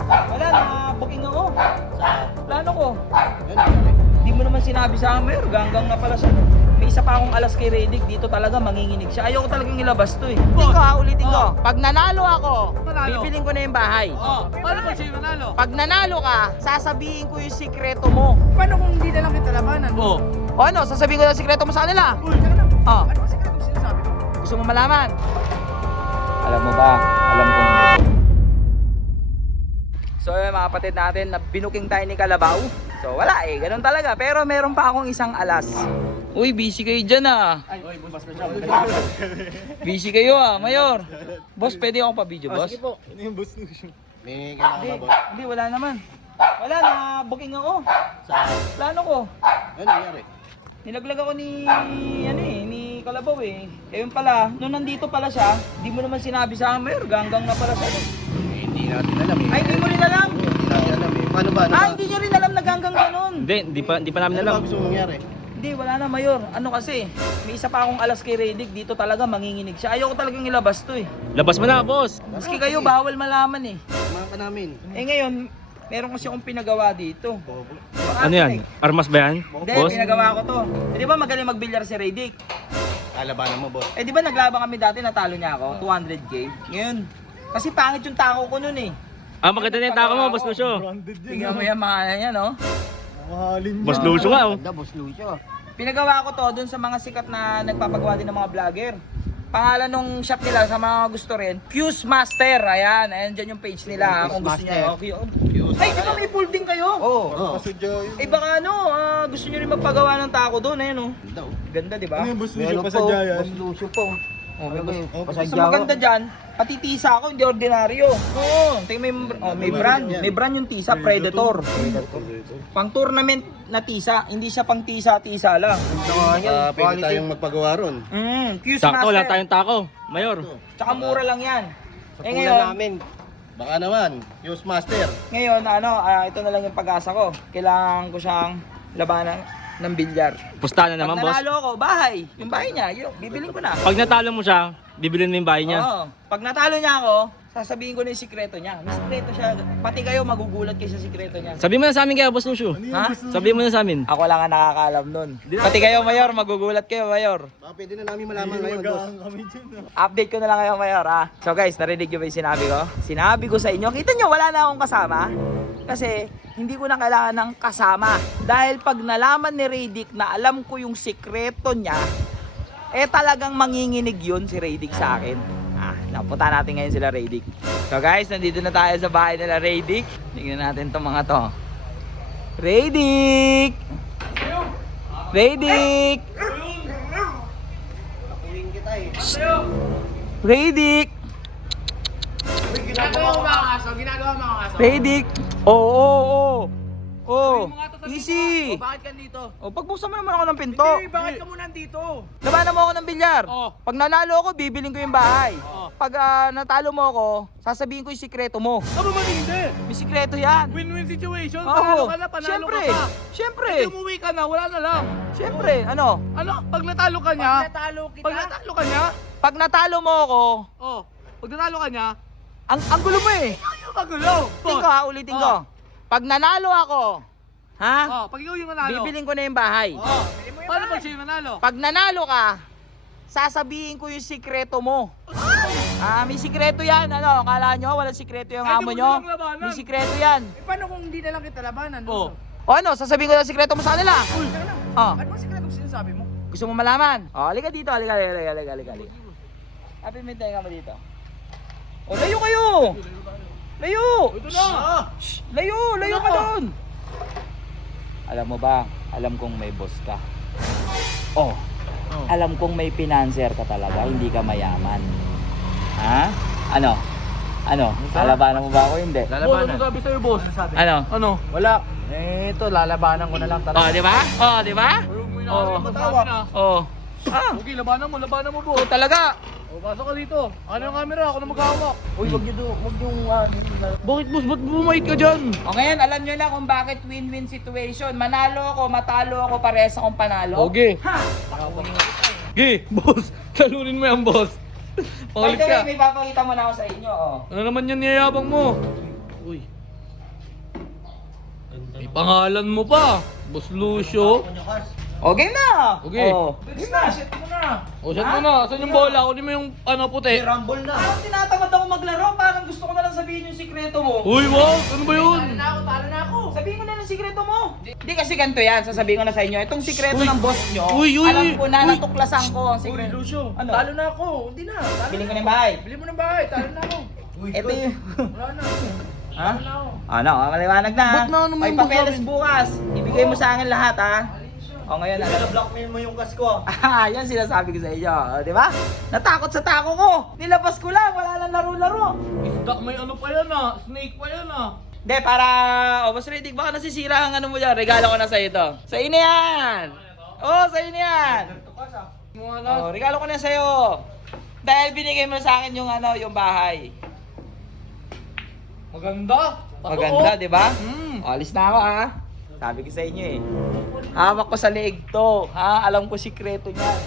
Wala na, booking ako. Saan? Plano ko. Yan. Di mo naman sinabi sa akin, Mayor. Ganggang na pala siya. May isa pa akong alas kay Redick. Dito talaga manginginig siya. Ayoko talagang ilabas to eh. Ulitin ko ha, ulitin ko. Pag nanalo ako, bibiling ko na yung bahay. Paano ba siya nanalo? Pag nanalo ka, sasabihin ko yung sikreto mo. Paano kung hindi na lang kita labanan? O ano, sasabihin ko yung sikreto mo sa kanila. Uy, teka lang. Oh. Ano ba sikreto mo sinasabi mo? Gusto mo malaman? Alam mo ba? Alam ko. So yun mga kapatid natin, na binuking tayo ni Kalabaw. So wala eh, ganun talaga. Pero meron pa akong isang alas. Uy, busy kayo dyan ah. Uy, boss na siya. Busy kayo ah, Mayor. Boss, pwede akong pa-video, boss? Sige po. May kailangan Hindi, ba, boss? hindi, wala naman. Wala na, booking ako. Saan? Plano ko. Ano nangyari? Nilaglag ako ni, ni Kalabaw eh. Eh yun pala, nung nandito pala siya, di mo naman sinabi sa akin, Mayor, ganggang na pala siya. Hindi natin alam eh. Ay, hindi mo rin alam. Hindi natin alam eh. Paano ba? Ano ba? Hindi niya rin alam na ganggang ganun. Hindi pa namin Ano alam. ba gusto mong mangyari? Hindi, wala na, Mayor. Ano kasi, may isa pa akong alas kay Redick. Dito talaga manginginig siya. Ayoko talagang ilabas to eh. Labas mo na, boss. Maski kayo, bawal malaman eh. Samahan ka namin. Eh ngayon, meron kasi akong pinagawa dito. Bobo. Ano yan? Armas ba yan? Hindi, Boss? pinagawa ko to. Eh, di ba magaling magbilyar si Redick? Lalabanan mo, boss. Eh di ba naglaban kami dati, natalo niya ako, 200k. Ngayon, kasi pangit yung tako ko nun eh. Maganda na yung tako mo, boss Lucio. Tingnan mo yung mga ano yan, no? Boss Lucio nga, oh. Ganda, boss Lucio. Pinagawa ko to dun sa mga sikat na nagpapagawa din ng mga vlogger. Pangalan nung shop nila sa mga gusto rin, Fuse Master. Ayan, ayan dyan yung page nila kung gusto niyo. Okay. Ay, di ba may folding kayo? Oo. Eh baka ano, gusto niyo rin magpagawa ng tako doon, ayan oh. Ganda, oh. Ganda, di ba? Boss Lucio po. Sa maganda dyan, pati tisa ako, hindi ordinaryo. Oo, tingnan mo may brand. May brand yung tisa, Predator. Pang tournament na tisa, hindi siya pang tisa-tisa lang. Pwede tayong magpagawa ron. Fuse Sakto, Master. wala tayong tako. Mayor. Tsaka mura lang yan. Sa Eh pula ngayon, namin. Baka naman, Fuse Master. ngayon ito na lang yung pag-asa ko. Kailangan ko siyang labanan ng bilyar. Pustahan na Pag naman, boss. nanalo ako, bahay. Yung bahay niya, yun, bibilin ko na. Pag natalo mo siya, bibilin mo yung bahay niya. Oo. Pag natalo niya ako, sasabihin ko na yung sikreto niya. May sikreto siya. Pati kayo magugulat kayo sa sikreto niya. Sabihin mo na sa amin kaya, boss Lucio. Ha? Sabihin mo na sa amin. Ako lang ang nakakaalam nun. Pati kayo, Mayor, magugulat kayo, Mayor. Baka pwede na namin malaman ngayon, boss. Update ko na lang kayo, Mayor, ha? So guys, narinig niyo ba yung sinabi ko? Sinabi ko sa inyo, kita niyo, wala na akong kasama. Kasi, hindi ko na kailangan ng kasama. Dahil pag nalaman ni Redick na alam ko yung sikreto niya, eh talagang manginginig yun si Redick sa akin. Napunta natin ngayon sila Redick. So guys, nandito na tayo sa bahay nila Redick. Tingnan natin itong mga to. Redick! Redick! Redick! Ginagawa ko mga kaso, ginagawa mga kaso. Redick! Oo. Easy! Bakit ka dito? Pagbuksan mo naman ako ng pinto. Hindi, bakit ka muna dito? Labanan mo ako ng bilyar. Oh. Pag nanalo ako, bibiling ko yung bahay. Pag natalo mo ako, sasabihin ko yung sikreto mo. Ano ba hindi? May sikreto yan. Win-win situation. Oo. Panalo ka na, panalo Siyempre. ka pa. Siyempre. Pag umuwi ka na, wala na lang. Siyempre. Ano? Ano? Pag natalo ka niya? Pag natalo ka niya? Pag natalo mo ako, Oh. Pag natalo ka niya? ang gulo mo eh. Ayaw magulo. Ulitin ko ha, ulitin ko. Pag nanalo ako, ha? Oh, pag ikaw yung nanalo. Bibiling ko na yung bahay. Oh. Paano pag siya yung nanalo? Pag nanalo ka, sasabihin ko yung sikreto mo. May sikreto yan. Ano, akala nyo walang sikreto yung Ay, amo di mo nyo? nalang labanan. May sikreto yan. Paano kung hindi na lang kita labanan? O ano, sasabihin ko yung sikreto mo sa kanila. Oh, Ano ba sikreto sinasabi mo? gusto mo malaman? Halika dito, halika. Happy midday ka mo dito. Layo kayo! Layo! Ito na! Shh, layo ka doon! Alam mo ba, alam kong may boss ka. Alam kong may financer ka talaga, hindi ka mayaman. Ha? Ano? Lalabanan mo ba ako? Hindi. Boss, ano sabi sa'yo, boss? Ano? Ano? Wala. Ito, lalabanan ko na lang talaga. Di ba? Di ba? Oo. Okay, labanan mo, boss. talaga. O, pasok ka dito. Ano yung camera? Ako na maghahawak. Uy, wag yung Bakit, boss? Ba't bumait ka dyan? O ngayon, alam nyo na kung bakit win-win situation. Manalo ako, matalo ako, parehas akong panalo. Okay. Ha! Gi, boss. Talunin mo yan, boss. By Paulit the way, ka. may papakita mo na ako sa inyo. Ano naman yan niyayabang mo? Uy. May pangalan mo pa. Boss Lucio. O, game na! Okay. O, game na! Shit mo na. O, shot mo na. Saan yung bola? Kunin mo yung ano puti. Rumble na. Parang tinatamad ako maglaro, parang gusto ko na lang sabihin yung sikreto mo. Uy, wow! Ano ba yun? Talo na ako. Sabihin ko na ng sikreto mo. Hindi kasi ganito yan, sasabihin ko na sa inyo. Itong sikreto Uy. ng boss nyo, Uy, alam ko na, uy. natuklasan ko ang sikreto. Lucio, Ano? talo na ako. Hindi na. Talo Bilhin ko na na yung bahay. Bili mo ng bahay, talo na ako. Ito yung... Wala na. ha? Talo na ako. Ano, maliwanag na ha? Ba't na ano mo May yung boss papeles namin? bukas. Ibigay mo sa akin lahat ha. O ngayon, ano? Blackmail mo yung kas ko. Ah, yan sinasabi ko sa inyo. O, di ba? Natakot sa tako ko. Nilabas ko lang, wala lang laro-laro. Isda, may ano pa yan ah. Snake pa yan ah. Hindi, para... O, Boss Riddick, baka nasisira ang ano mo dyan. Regalo ko na sa'yo ito. Sa inyo yan! Oo, sa inyo yan! O, regalo ko na sa'yo. Dahil binigay mo sa akin yung ano, yung bahay. Maganda. Maganda, di ba? Hmm. O, alis na ako ha. Sabi ko sa inyo eh. Hawak ko sa leeg to. Ha? Alam ko sikreto niyan.